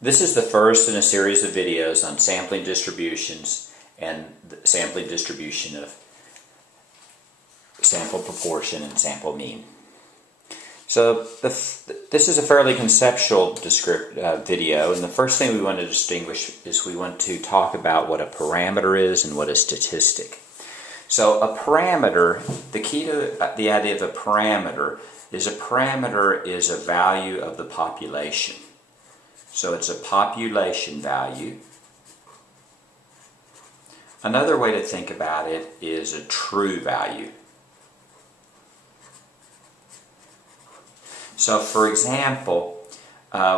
This is the first in a series of videos on sampling distributions and the sampling distribution of sample proportion and sample mean. So this is a fairly conceptual video, and the first thing we want to distinguish is we want to talk about what a parameter is and what a statistic. So a parameter, the key to the idea of a parameter is a value of the population. So it's a population value. Another way to think about it is a true value. So for example,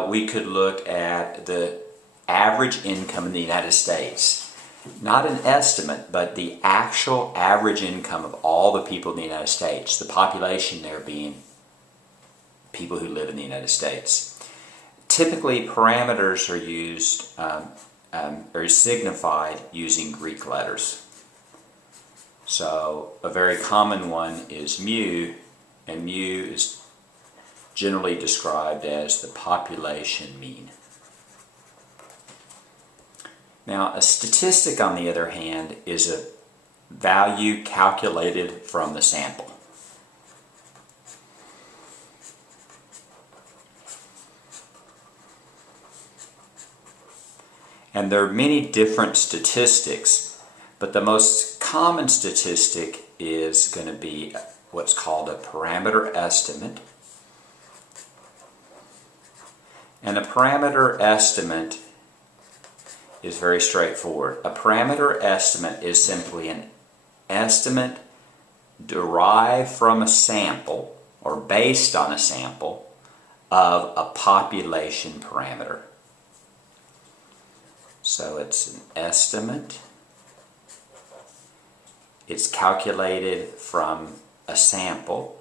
we could look at the average income in the United States. Not an estimate, but the actual average income of all the people in the United States, the population there being people who live in the United States. Typically, parameters are used or signified using Greek letters. So a very common one is mu, and mu is generally described as the population mean. Now, a statistic, on the other hand, is a value calculated from the sample. And there are many different statistics, but the most common statistic is going to be what's called a parameter estimate. And a parameter estimate is very straightforward. A parameter estimate is simply an estimate derived from a sample or based on a sample of a population parameter. So it's an estimate. It's calculated from a sample.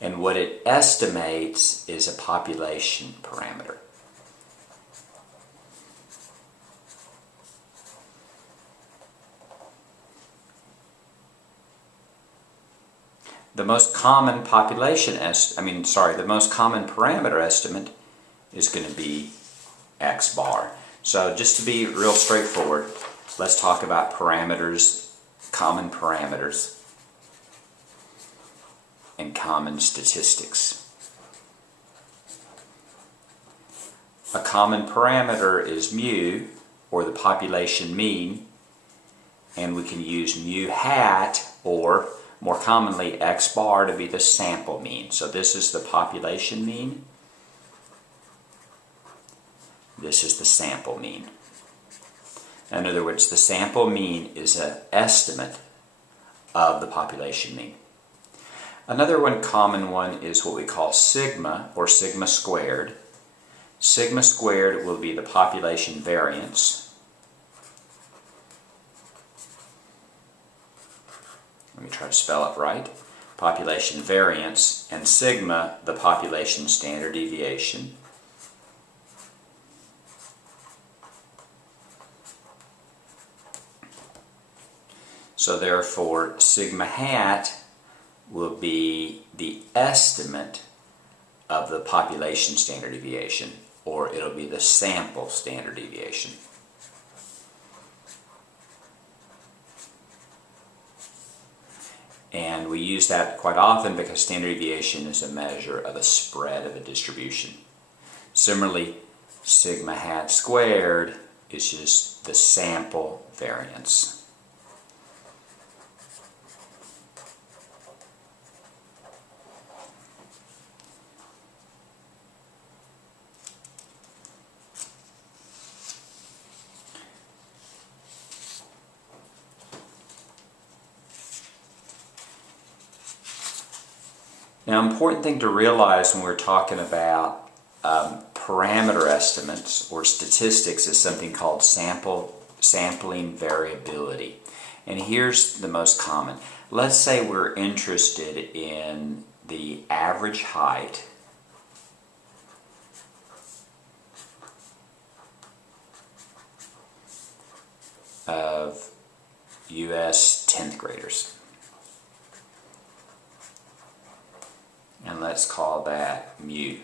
And what it estimates is a population parameter. The most common the most common parameter estimate is going to be X bar. So just to be real straightforward, let's talk about parameters, common parameters, and common statistics. A common parameter is mu, or the population mean, and we can use mu hat, or more commonly X bar, to be the sample mean. So this is the population mean. This is the sample mean. In other words, the sample mean is an estimate of the population mean. Another common one is what we call sigma, or sigma squared. Sigma squared will be the population variance. Let me try to spell it right. Population variance, and sigma, the population standard deviation. So therefore, sigma hat will be the estimate of the population standard deviation, or it'll be the sample standard deviation. And we use that quite often because standard deviation is a measure of a spread of a distribution. Similarly, sigma hat squared is just the sample variance. Now, an important thing to realize when we're talking about parameter estimates or statistics is something called sampling variability. And here's the most common. Let's say we're interested in the average height of U.S. 10th graders. let's call that mu.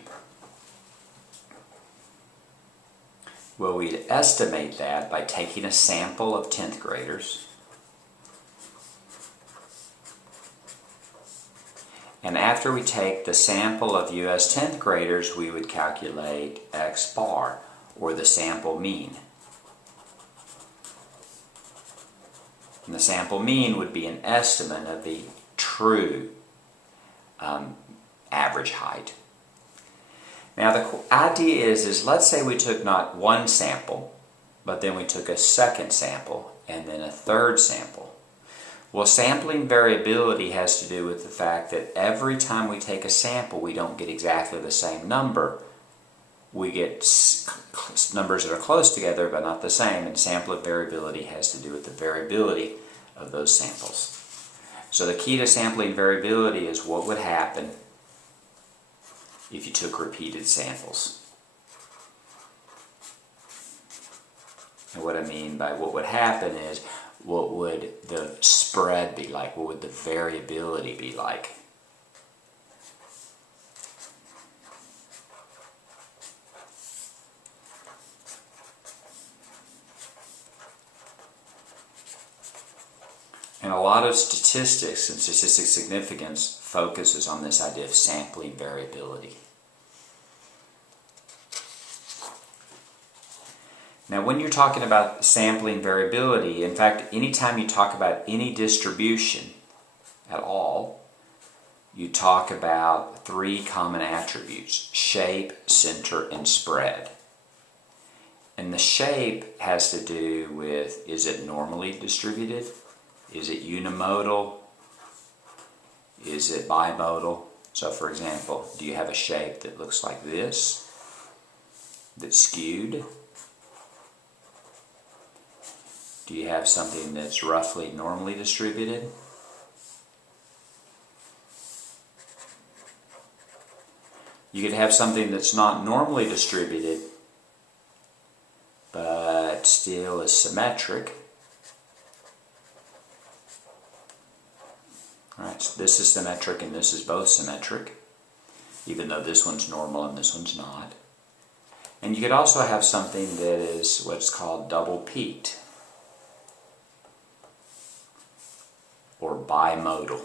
Well, we'd estimate that by taking a sample of 10th graders, and after we take the sample of US 10th graders, we would calculate X bar, or the sample mean. And the sample mean would be an estimate of the true average height. Now the idea is let's say we took not one sample, but then we took a second sample and then a third sample. Well, sampling variability has to do with the fact that every time we take a sample, we don't get exactly the same number. We get numbers that are close together but not the same, and sampling variability has to do with the variability of those samples. So the key to sampling variability is what would happen if you took repeated samples. And what I mean by what would happen is, what would the spread be like? What would the variability be like? And a lot of statistics and statistic significance focuses on this idea of sampling variability. Now, when you're talking about sampling variability, in fact, anytime you talk about any distribution at all, you talk about three common attributes: shape, center, and spread. And the shape has to do with, is it normally distributed? Is it unimodal? Is it bimodal? So for example, do you have a shape that looks like this, that's skewed? Do you have something that's roughly normally distributed? You could have something that's not normally distributed, but still is symmetric. Right, so this is symmetric and this is both symmetric, even though this one's normal and this one's not. And you could also have something that is what's called double peaked or bimodal.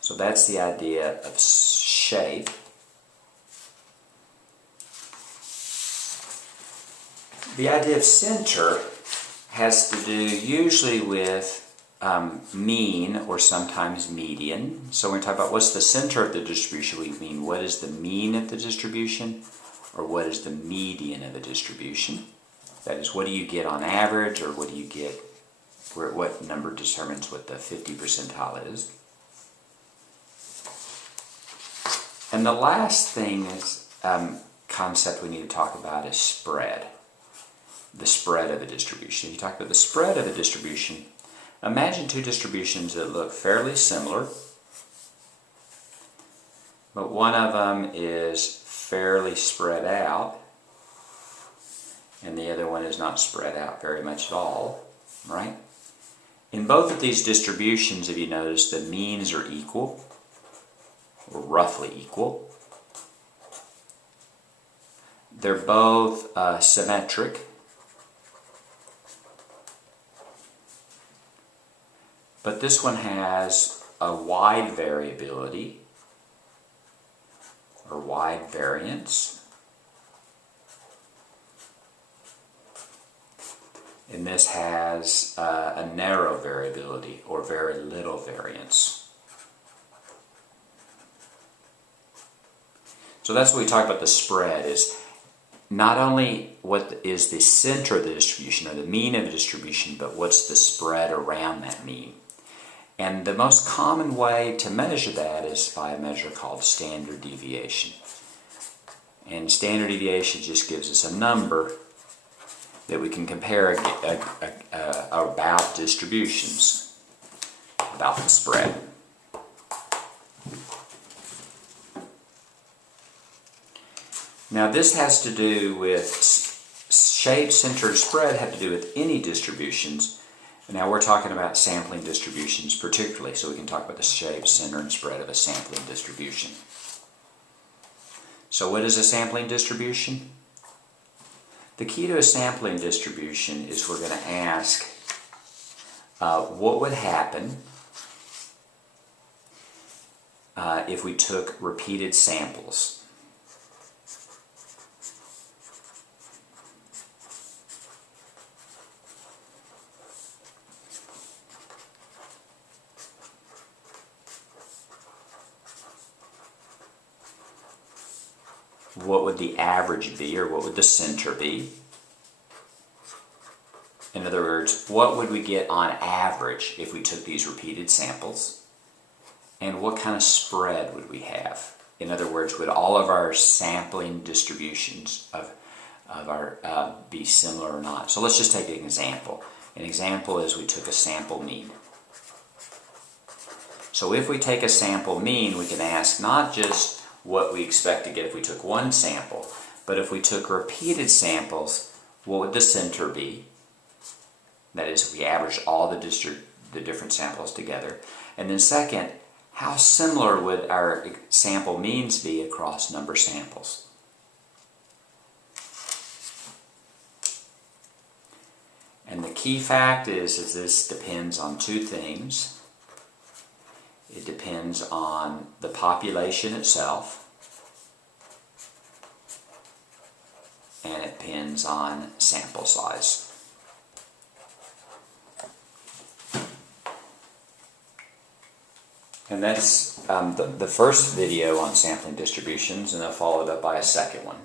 So that's the idea of shape. The idea of center has to do usually with mean or sometimes median. So when we talk about what's the center of the distribution, we mean what is the mean of the distribution or what is the median of a distribution. That is, what do you get on average, or what do you get, what number determines what the 50 percentile is. And the last thing is concept we need to talk about is spread. The spread of a distribution. If you talk about the spread of a distribution, imagine two distributions that look fairly similar, but one of them is fairly spread out and the other one is not spread out very much at all, right? In both of these distributions, if you notice, the means are equal, or roughly equal. They're both symmetric. But this one has a wide variability, or wide variance. And this has a narrow variability, or very little variance. So that's what we talk about the spread, is not only what is the center of the distribution, or the mean of the distribution, but what's the spread around that mean. And the most common way to measure that is by a measure called standard deviation. And standard deviation just gives us a number that we can compare about distributions, about the spread. Now this has to do with shape, center, spread have to do with any distributions, Now we're talking about sampling distributions particularly, so we can talk about the shape, center, and spread of a sampling distribution. So what is a sampling distribution? The key to a sampling distribution is we're going to ask what would happen if we took repeated samples. What would the average be, or what would the center be? In other words, what would we get on average if we took these repeated samples? And what kind of spread would we have? In other words, would all of our sampling distributions of our be similar or not? So let's just take an example. An example is we took a sample mean. So if we take a sample mean, we can ask not just what we expect to get if we took one sample, but if we took repeated samples, what would the center be? That is, if we averaged all the different samples together. And then second, how similar would our sample means be across number samples? And the key fact is this depends on two things. It depends on the population itself, and it depends on sample size. And that's the first video on sampling distributions, and I'll follow it up by a second one.